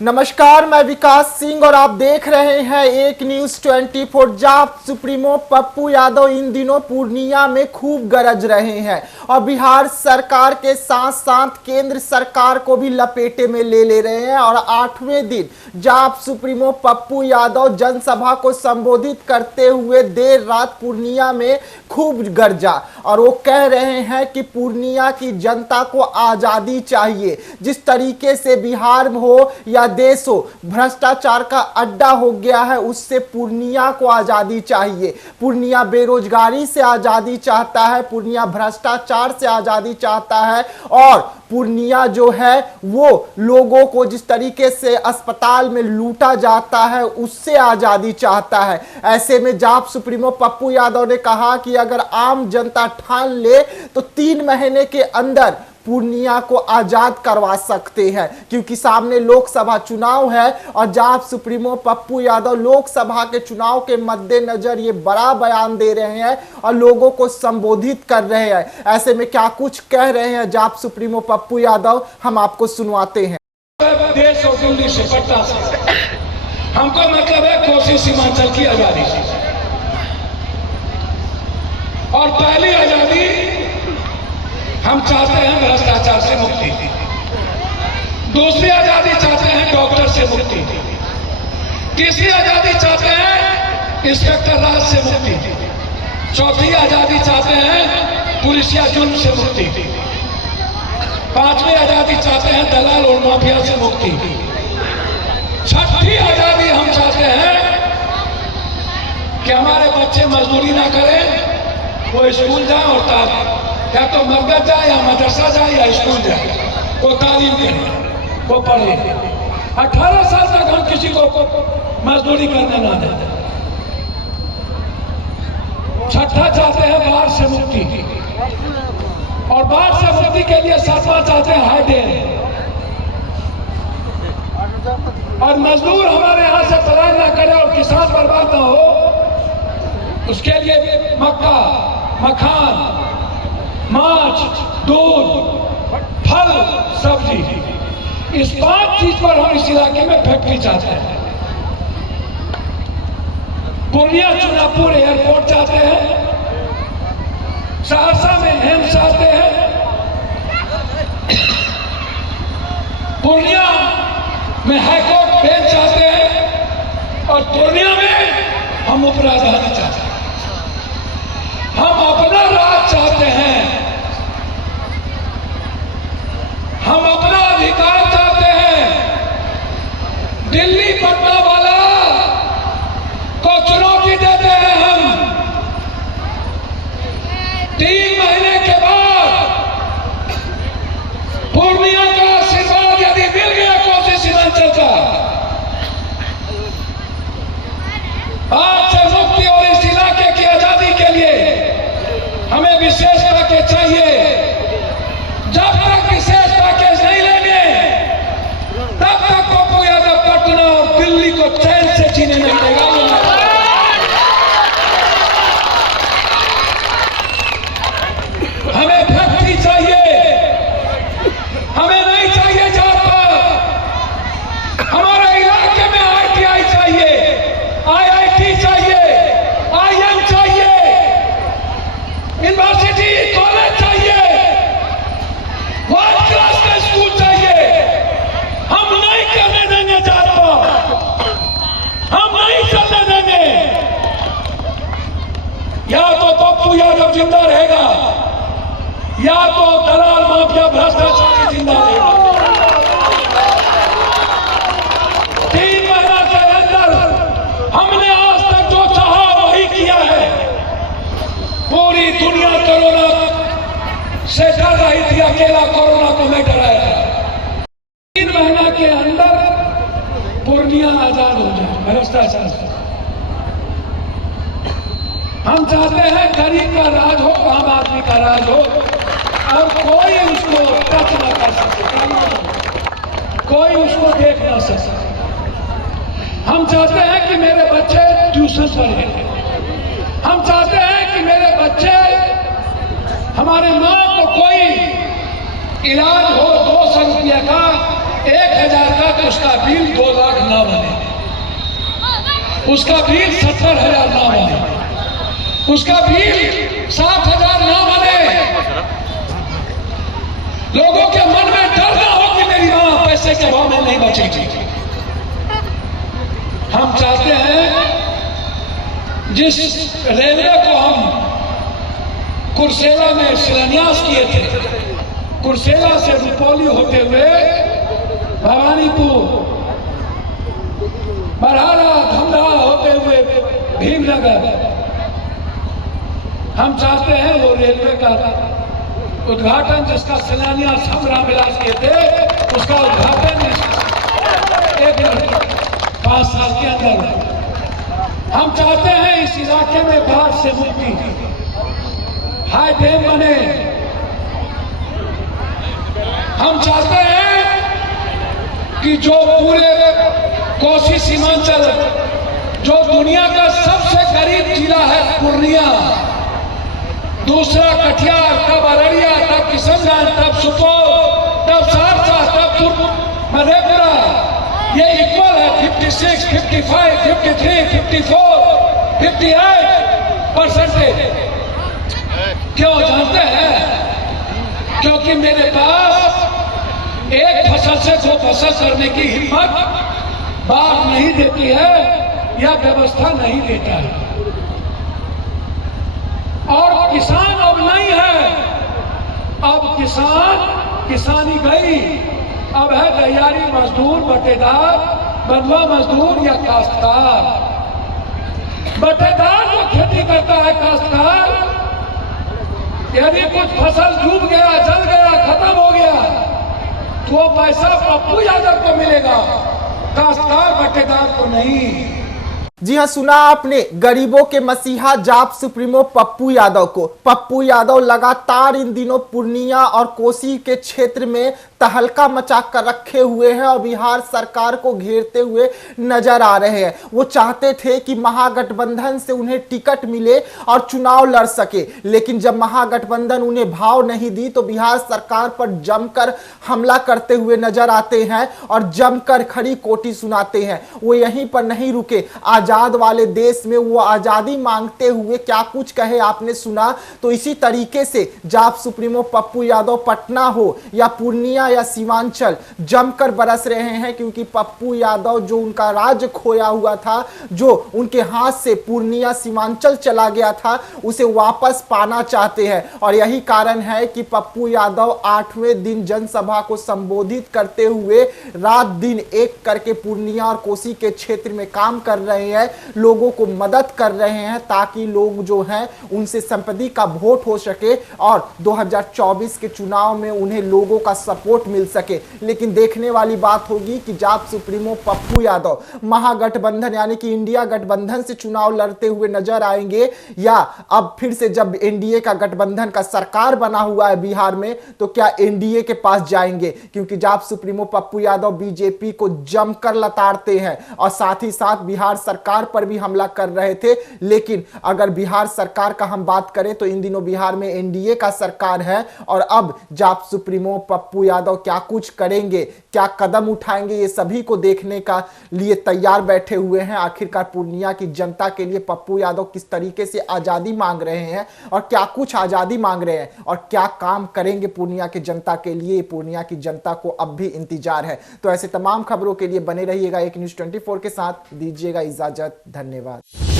नमस्कार, मैं विकास सिंह और आप देख रहे हैं एक न्यूज 24। जाप सुप्रीमो पप्पू यादव इन दिनों पूर्णिया में खूब गरज रहे हैं और बिहार सरकार के साथ साथ केंद्र सरकार को भी लपेटे में ले रहे हैं। और 8वें दिन जाप सुप्रीमो पप्पू यादव जनसभा को संबोधित करते हुए देर रात पूर्णिया में खूब गरजा और वो कह रहे हैं कि पूर्णिया की जनता को आजादी चाहिए। जिस तरीके से बिहार हो या देश हो भ्रष्टाचार का अड्डा हो गया है, उससे पूर्णिया को आजादी चाहिए। पूर्णिया बेरोजगारी से आजादी चाहता है, पूर्णिया भ्रष्टाचार से आजादी चाहता है और पूर्णिया जो है वो लोगों को जिस तरीके से अस्पताल में लूटा जाता है उससे आजादी चाहता है। ऐसे में जाप सुप्रीमो पप्पू यादव ने कहा कि अगर आम जनता ठान ले तो 3 महीने के अंदर पूर्णिया को आजाद करवा सकते हैं, क्योंकि सामने लोकसभा चुनाव है और जाप सुप्रीमो पप्पू यादव लोकसभा के चुनाव के मद्देनजर ये बड़ा बयान दे रहे हैं और लोगों को संबोधित कर रहे हैं। ऐसे में क्या कुछ कह रहे हैं जाप सुप्रीमो पप्पू यादव, हम आपको सुनवाते हैं। देश और दिल्ली से पट्टा से हमको मतलब है कोसी सीमांचल की आजादी और पहली आजादी हम चाहते हैं भ्रष्टाचार से मुक्ति, दूसरी आजादी चाहते हैं डॉक्टर से मुक्ति, तीसरी आजादी चाहते हैं इंस्पेक्टर राज से मुक्ति, चौथी आजादी चाहते हैं पुलिसिया जुर्म से मुक्ति, 5वीं आजादी चाहते हैं दलाल और माफिया से मुक्ति, 6ठी आजादी हम चाहते हैं कि हमारे बच्चे मजदूरी ना करें, वो स्कूल जाए और या तो मस्जिद जाए या मदरसा जाए या स्कूल जाए, वो तालीम करे, वो पढ़े। 18 साल तक हम किसी को मजदूरी करने ना देते। 6ठा चाहते हैं बाढ़ से मुक्ति और बाढ़ से मुक्ति के लिए 7वां चाहते हैं हाई डे और मजदूर हमारे यहाँ से पलायन ना करे और किसान बर्बाद ना हो, उसके लिए मक्का, मखान, मांस, दूध, फल, सब्जी, इस 5 चीज पर हम इस इलाके में फैक्ट्री चाहते हैं। पूर्णिया चुनापुर एयरपोर्ट चाहते हैं, सहरसा में एम्स चाहते हैं, पूर्णिया में हाईकोर्ट बेंच चाहते हैं और पूर्णिया में हम उपराजधानी चाहते हैं। हम अपना राज चाहते हैं, हम अपना अधिकार चाहते हैं। दिल्ली पटना वाला को चुनौती देते हैं हम। 3 महीने के बाद पूर्णिया का आशीर्वाद यदि मिल गया कोसी सीमांचल का, आज से मुक्ति और इस इलाके की आजादी के लिए हमें विशेष पैकेज चाहिए। जब तक विशेष पैकेज नहीं लेंगे तब तक पप्पू यादव पटना और दिल्ली को चैन से जीने नहीं देगा। हमें फैक्ट्री चाहिए, हमें नहीं चाहिए जात पात। हमारे इलाके में ITI चाहिए, IIT चाहिए, IM चाहिए, यूनिवर्सिटी कॉलेज चाहिए, वर्ल्ड क्लास का स्कूल चाहिए। हम नहीं करने देंगे जात पात, हम नहीं चलने देंगे। या तो पप्पू यादव जिंदा रहेगा या तो दलाल माफिया भ्रष्टाचारी जिंदा रहेगा। 3 महीना के अंदर हमने आज तक जो चाहा वही किया है। पूरी दुनिया कोरोना से डर रही थी, अकेला कोरोना को मैं डराया था। 3 महीना के अंदर पूर्णिया आजाद हो जाए भ्रष्टाचार से। हम चाहते हैं गरीब का राज हो, आम आदमी का राज हो और कोई उसको टच ना कर सके, कोई उसको देख ना सके। हम चाहते हैं कि मेरे बच्चे ट्यूशन पढ़े, हम चाहते हैं कि मेरे बच्चे, हमारे माँ को कोई इलाज हो 200 रुपया का, 1000 का, तो उसका बिल 2 लाख ना बने, उसका बिल 70,000 ना बने, उसका बिल 60,000 ना बने। लोगों के मन में डर ना हो कि मेरी मां पैसे के अभाव में नहीं बचेगी। हम चाहते हैं जिस रेलवे को हम कुर्सेला में शिलान्यास किए थे, कुर्सेला से रुपौली होते हुए भवानीपुर, बरहारा, धमधा होते हुए भीमनगर, हम चाहते हैं वो रेलवे का उद्घाटन, जिसका शिलान्यास हम रामविलास किए थे, उसका उद्घाटन 5 साल के अंदर। हम चाहते हैं इस इलाके में बाढ़ से मुक्ति, हाई डैम बने। हम चाहते हैं कि जो पूरे कोसी सीमांचल, जो दुनिया का सबसे गरीब जिला है पूर्णिया, दूसरा कटिहार, तब अररिया, तब किशनगंज, तब सुपौल, तब सहरसा, तब मधेपुरा, ये इक्वल है 56, 55, 53, 54, 58%। क्यों जानते हैं? क्योंकि मेरे पास एक फसल से 2 फसल करने की हिम्मत बात नहीं देती है या व्यवस्था नहीं देता है। और किसान अब नहीं है, अब किसानी गई, अब है तैयारी मजदूर, बटेदार, बंधुआ मजदूर या काश्तकार। बटेदार जो खेती करता है, काश्तकार, यदि कुछ फसल डूब गया, जल गया, खत्म हो गया, तो वो पैसा पप्पू यादव को मिलेगा, काश्तकार बटेदार को नहीं। जी हाँ, सुना आपने गरीबों के मसीहा जाप सुप्रीमो पप्पू यादव को। पप्पू यादव लगातार इन दिनों पूर्णिया और कोसी के क्षेत्र में तहलका मचा कर रखे हुए हैं और बिहार सरकार को घेरते हुए नजर आ रहे हैं। वो चाहते थे कि महागठबंधन से उन्हें टिकट मिले और चुनाव लड़ सके, लेकिन जब महागठबंधन उन्हें भाव नहीं दी तो बिहार सरकार पर जमकर हमला करते हुए नजर आते हैं और जमकर खड़ी कोटी सुनाते हैं। वो यहीं पर नहीं रुके, आजाद वाले देश में वो आजादी मांगते हुए क्या कुछ कहे आपने सुना। तो इसी तरीके से जाप सुप्रीमो पप्पू यादव पटना हो या पूर्णिया या सीमांचल जमकर बरस रहे हैं, क्योंकि पप्पू यादव जो उनका राज्य खोया हुआ था, जो उनके हाथ से पूर्णिया सीमांचल चला गया था, उसे वापस पाना चाहते हैं। और यही कारण है कि पप्पू यादव 8वें दिन जनसभा को संबोधित करते हुए रात दिन एक करके पूर्णिया और कोसी के क्षेत्र में काम कर रहे हैं, लोगों को मदद कर रहे हैं, ताकि लोग जो हैं उनसे संपत्ति का वोट हो सके और 2024 के चुनाव में उन्हें लोगों का सपोर्ट मिल सके। लेकिन देखने वाली बात होगी कि जाप सुप्रीमो पप्पू यादव महागठबंधन यानी कि इंडिया गठबंधन से चुनाव लड़ते हुए नजर आएंगे, या अब फिर से जब एनडीए का गठबंधन का सरकार बना हुआ है बिहार में, तो क्या एनडीए के पास जाएंगे, क्योंकि जाप सुप्रीमो पप्पू यादव बीजेपी को जमकर लताड़ते हैं और साथ ही साथ बिहार सरकार पर भी हमला कर रहे थे। लेकिन अगर बिहार सरकार का हम बात करें तो इन दिनों बिहार में एनडीए का सरकार है और अब जाप सुप्रीमो पप्पू यादव क्या कुछ करेंगे, क्या कदम उठाएंगे, ये सभी को देखने का लिए तैयार बैठे हुए हैं। आखिरकार पूर्णिया की जनता के लिए पप्पू यादव किस तरीके से आजादी मांग रहे हैं और क्या कुछ आजादी मांग रहे हैं और क्या काम करेंगे पूर्णिया की जनता के लिए, पूर्णिया की जनता को अब भी इंतजार है। तो ऐसे तमाम खबरों के लिए बने रहिएगा एक न्यूज़ 24 के साथ। दीजिएगा इजाजत, धन्यवाद।